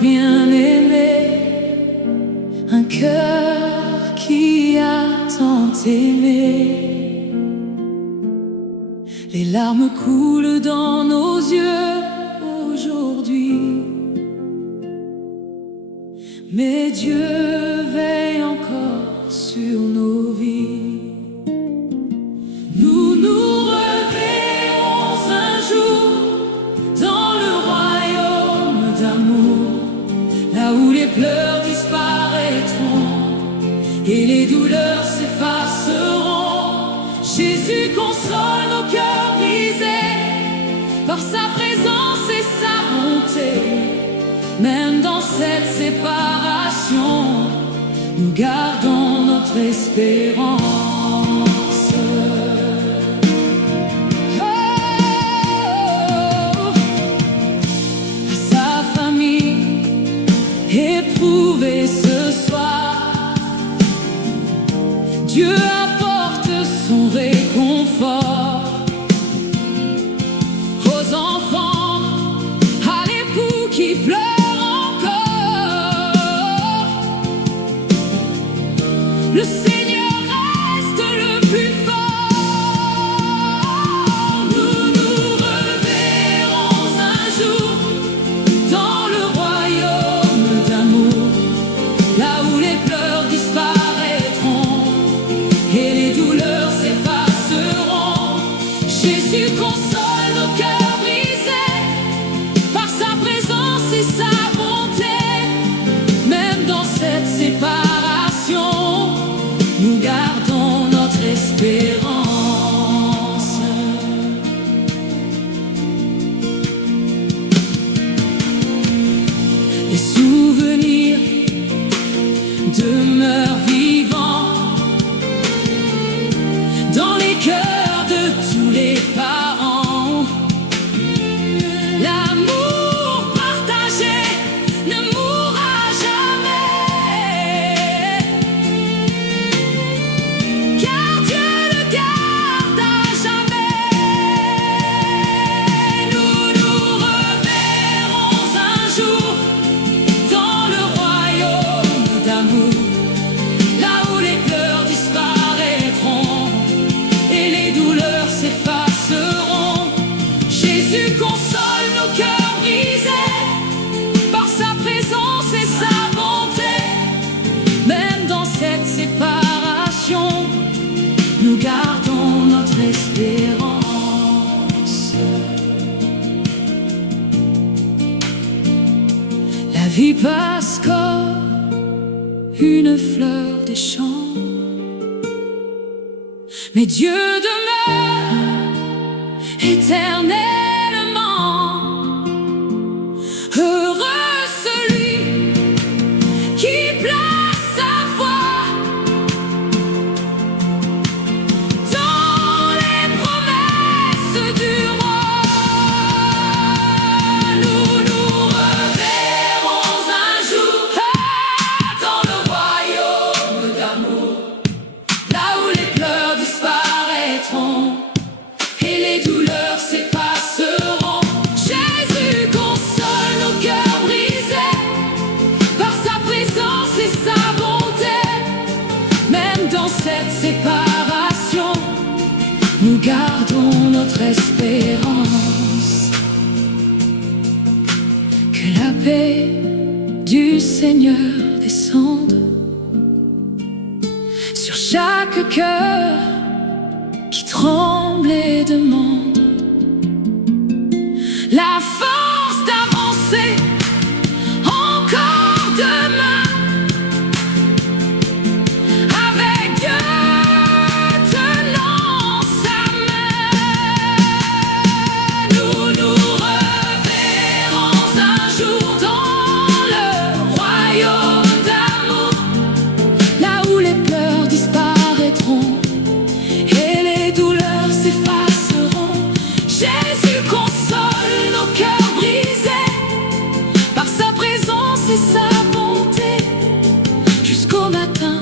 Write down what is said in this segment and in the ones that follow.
bien-aimé, un cœur qui a tant aimé. Les larmes coulent dans nos yeux aujourd'hui, mais Dieu veille encore sur nos vies. Nous nous reverrons un jour dans le royaume d'amour, là où les pleurs disparaîtront et les douleurs s'effaceront. Jésus console nos cœurs brisés par sa présence et sa bonté. Même dans cette séparation, nous gardons notre espérance. Sa famille éprouvée ce soir, Dieu apporte son réconfort aux enfants, à l'époux qui pleure. Le Seigneur reste le plus fort. Nous nous reverrons un jour dans le royaume d'amour, là où les pleurs disparaîtront et les douleurs s'effaceront. Jésus console nos cœurs brisés par sa présence et sa bonté. Même dans cette séparation, nous gardons notre espérance. Les souvenirs demeurent vivants dans les cœurs de tous les parents. L'amour partagé ne mourra jamais, car Dieu le garde à jamais. Nous nous reverrons un jour dans le royaume d'amour, là où les pleurs disparaîtront et les douleurs s'effaceront. Jésus console nos cœurs brisés par sa présence et sa bonté. Même dans cette séparation, nous gardons notre espérance. La vie passe comme une fleur des champs, mais Dieu demeure éternellement. Heureux celui qui place sa foi dans les promesses du roi. Nous nous reverrons un jour dans le royaume d'amour, là où les pleurs disparaîtront et les douleurs s'effaceront. Jésus console nos cœurs brisés par sa présence et sa bonté. Même dans cette séparation, nous gardons notre espérance. Que la paix du Seigneur descende sur chaque cœur qui tremble et demande la force d'avancer encore demain, avec Dieu tenant sa main. Nous nous reverrons un jour dans le royaume d'amour, là où les pleurs disparaîtront et les douleurs s'effaceront. Jésus console nos cœurs brisés par sa présence et sa bonté, jusqu'au matin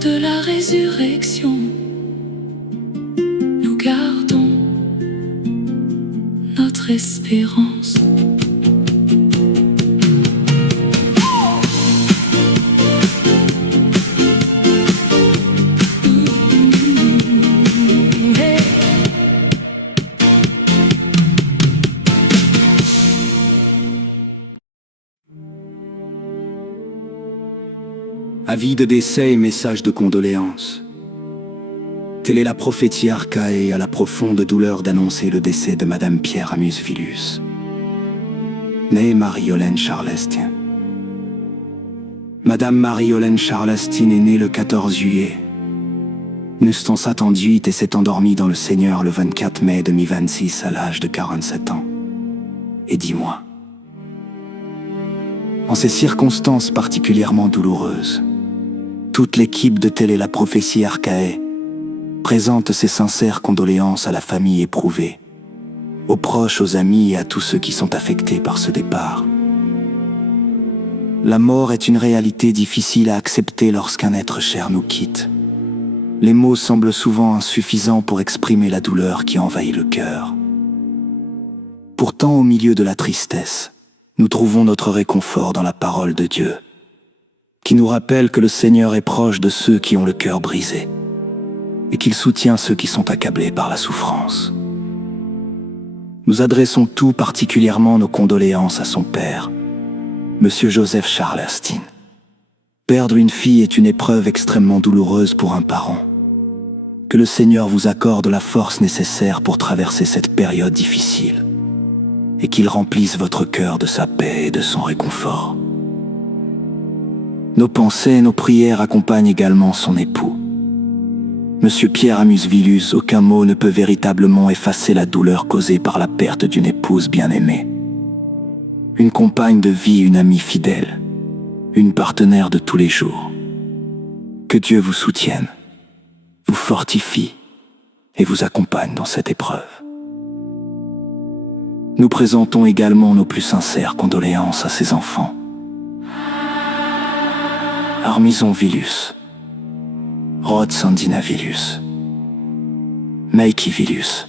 de la résurrection. Nous gardons notre espérance. Avis de décès et messages de condoléances. Telle est la prophétie Archaée à la profonde douleur d'annoncer le décès de Madame Pierre Amus-Villus, née Marie-Holaine Charlestin. Madame Marie-Holaine Charlestin est née le 14 juillet 1978 et s'est endormie dans le Seigneur le 24 mai 2026 à l'âge de 47 ans et 10 mois. En ces circonstances particulièrement douloureuses, toute l'équipe de Telle est la prophétie Archaée présente ses sincères condoléances à la famille éprouvée, aux proches, aux amis et à tous ceux qui sont affectés par ce départ. La mort est une réalité difficile à accepter lorsqu'un être cher nous quitte. Les mots semblent souvent insuffisants pour exprimer la douleur qui envahit le cœur. Pourtant, au milieu de la tristesse, nous trouvons notre réconfort dans la parole de Dieu, qui nous rappelle que le Seigneur est proche de ceux qui ont le cœur brisé et qu'il soutient ceux qui sont accablés par la souffrance. Nous adressons tout particulièrement nos condoléances à son père, Monsieur Joseph Charlestin. Perdre une fille est une épreuve extrêmement douloureuse pour un parent. Que le Seigneur vous accorde la force nécessaire pour traverser cette période difficile et qu'il remplisse votre cœur de sa paix et de son réconfort. Nos pensées et nos prières accompagnent également son époux. Monsieur Pierre Amus-Villus, aucun mot ne peut véritablement effacer la douleur causée par la perte d'une épouse bien-aimée. Une compagne de vie, une amie fidèle, une partenaire de tous les jours. Que Dieu vous soutienne, vous fortifie et vous accompagne dans cette épreuve. Nous présentons également nos plus sincères condoléances à ses enfants. Armison Villus, Rod Sandina Villus, Meiki Villus.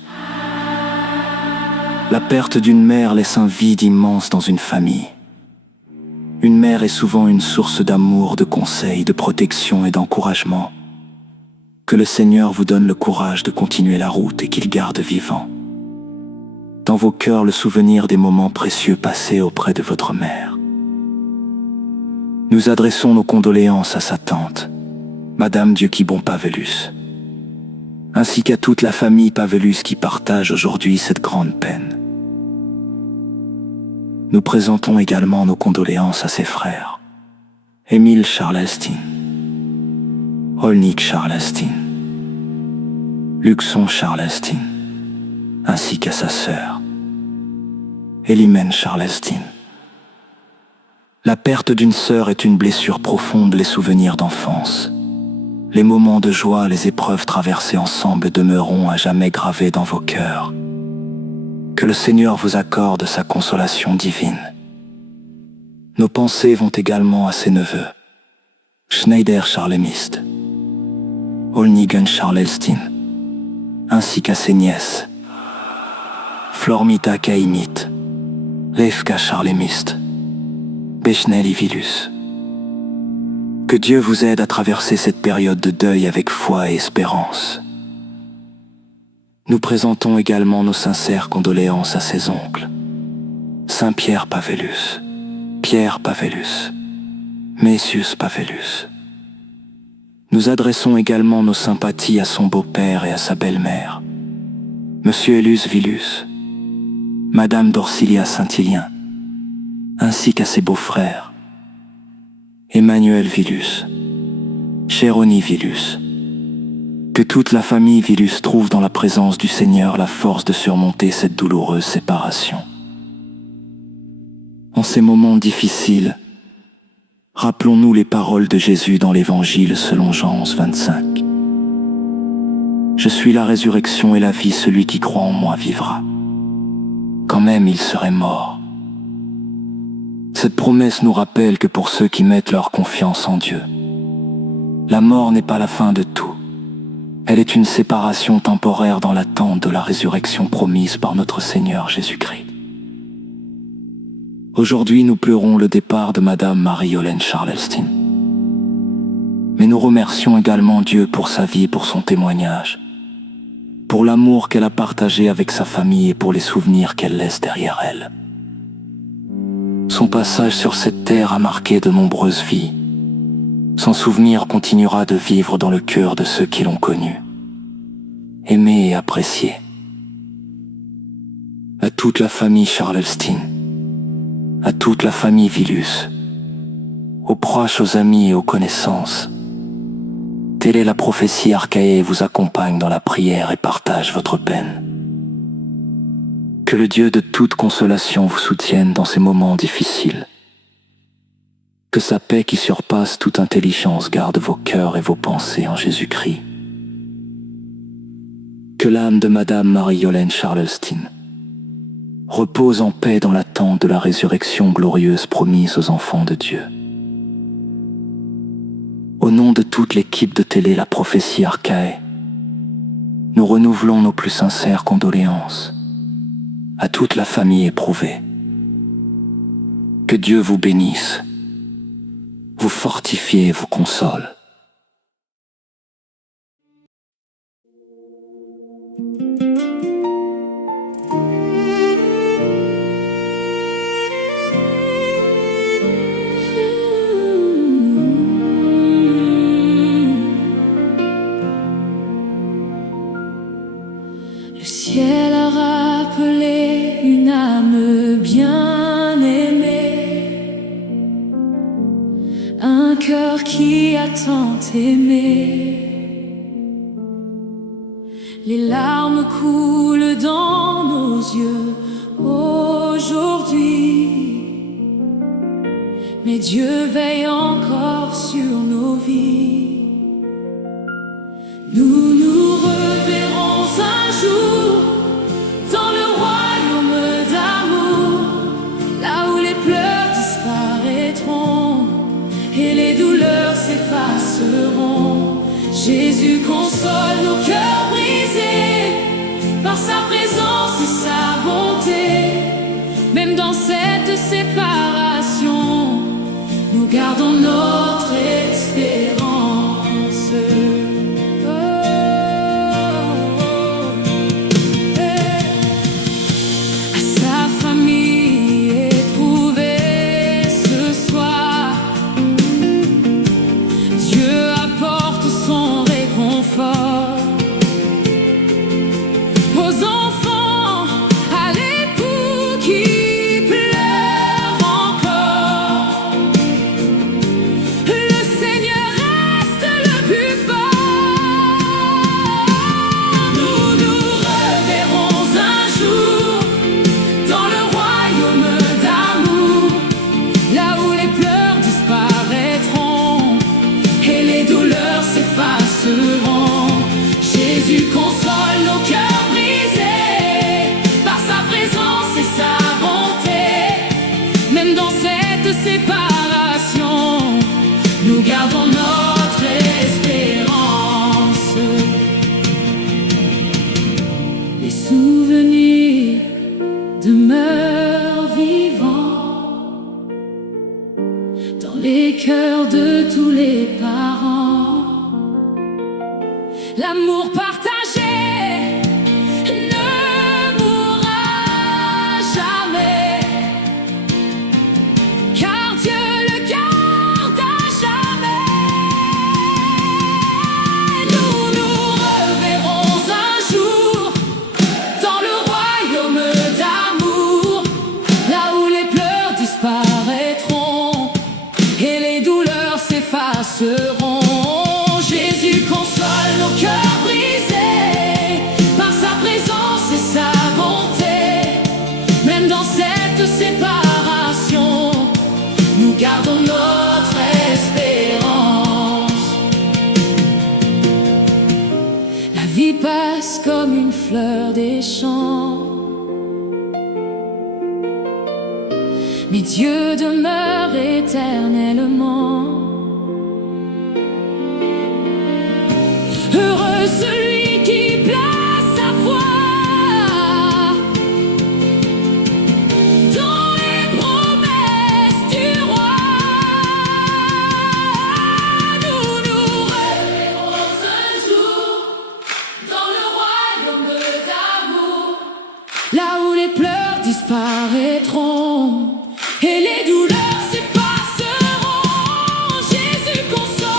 La perte d'une mère laisse un vide immense dans une famille. Une mère est souvent une source d'amour, de conseils, de protection et d'encouragement. Que le Seigneur vous donne le courage de continuer la route et qu'il garde vivant dans vos cœurs le souvenir des moments précieux passés auprès de votre mère. Nous adressons nos condoléances à sa tante, Madame Dieukibon Pavelus, ainsi qu'à toute la famille Pavelus qui partage aujourd'hui cette grande peine. Nous présentons également nos condoléances à ses frères, Émile Charlestin, Olnik Charlestin, Luxon Charlestin, ainsi qu'à sa sœur, Elimène Charlestin. La perte d'une sœur est une blessure profonde, les souvenirs d'enfance. Les moments de joie, les épreuves traversées ensemble demeureront à jamais gravés dans vos cœurs. Que le Seigneur vous accorde sa consolation divine. Nos pensées vont également à ses neveux, Schneider Charlemist, Olnigen Charlestin, ainsi qu'à ses nièces, Flormita Kaimit, Lefka Charlemist, Bechneli Villus. Que Dieu vous aide à traverser cette période de deuil avec foi et espérance. Nous présentons également nos sincères condoléances à ses oncles, Saint-Pierre Pavelus, Pierre Pavelus, Messius Pavelus. Nous adressons également nos sympathies à son beau-père et à sa belle-mère, Monsieur Élus Villus, Madame Dorcilia Saint-Hilien, ainsi qu'à ses beaux-frères, Emmanuel Villus, Chéroni Villus. Que toute la famille Villus trouve dans la présence du Seigneur la force de surmonter cette douloureuse séparation. En ces moments difficiles, rappelons-nous les paroles de Jésus dans l'Évangile selon Jean 11:25. Je suis la résurrection et la vie, celui qui croit en moi vivra, quand même il serait mort. Cette promesse nous rappelle que pour ceux qui mettent leur confiance en Dieu, la mort n'est pas la fin de tout. Elle est une séparation temporaire dans l'attente de la résurrection promise par notre Seigneur Jésus-Christ. Aujourd'hui, nous pleurons le départ de Madame Marie-Holaine Charlestin. Mais nous remercions également Dieu pour sa vie et pour son témoignage, pour l'amour qu'elle a partagé avec sa famille et pour les souvenirs qu'elle laisse derrière elle. Son passage sur cette terre a marqué de nombreuses vies. Son souvenir continuera de vivre dans le cœur de ceux qui l'ont connu, aimé et apprécié. À toute la famille Charleston, à toute la famille Vilus, aux proches, aux amis et aux connaissances, telle est la prophétie Archaée vous accompagne dans la prière et partage votre peine. Que le Dieu de toute consolation vous soutienne dans ces moments difficiles. Que sa paix qui surpasse toute intelligence garde vos cœurs et vos pensées en Jésus-Christ. Que l'âme de Madame Marie-Yolène Charleston repose en paix dans l'attente de la résurrection glorieuse promise aux enfants de Dieu. Au nom de toute l'équipe de télé La Prophétie Archaée, nous renouvelons nos plus sincères condoléances à toute la famille éprouvée. Que Dieu vous bénisse, vous fortifie et vous console. Le ciel a rappelé une âme bien-aimée, un cœur qui a tant aimé. Les larmes coulent dans nos yeux aujourd'hui, mais Dieu veille encore sur nos vies. Nous nous reverrons un jour dans le royaume d'amour, là où les pleurs disparaîtront et les douleurs s'effaceront. Jésus console nos cœurs brisés par sa présence et sa bonté. Même dans cette séparation, nous gardons notre espérance. Jésus console nos cœurs brisés par sa présence et sa bonté. Même dans cette séparation, nous gardons notre espérance. Les souvenirs demeurent vivants dans les cœurs de tous les parents. L'amour partagé ne mourra jamais, car Dieu le garde à jamais. Nous nous reverrons un jour dans le royaume d'amour, là où les pleurs disparaîtront et les douleurs s'effaceront. Jésus console nos cœurs brisés par sa présence et sa bonté. Même dans cette séparation, nous gardons notre espérance. La vie passe comme une fleur des champs, mais Dieu demeure éternellement. Heureux celui qui place sa foi dans les promesses du roi. Nous nous reverrons un jour dans le royaume d'amour, là où les pleurs disparaîtront et les douleurs s'effaceront. Jésus console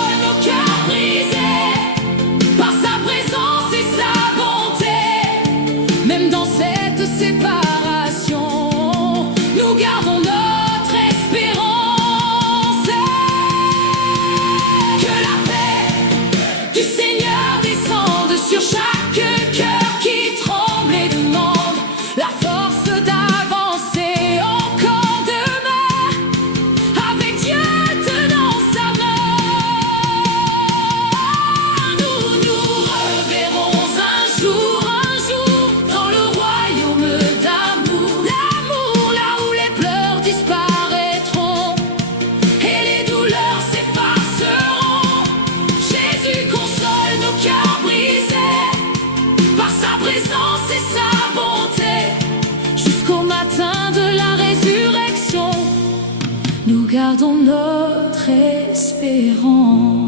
gardons notre espérance.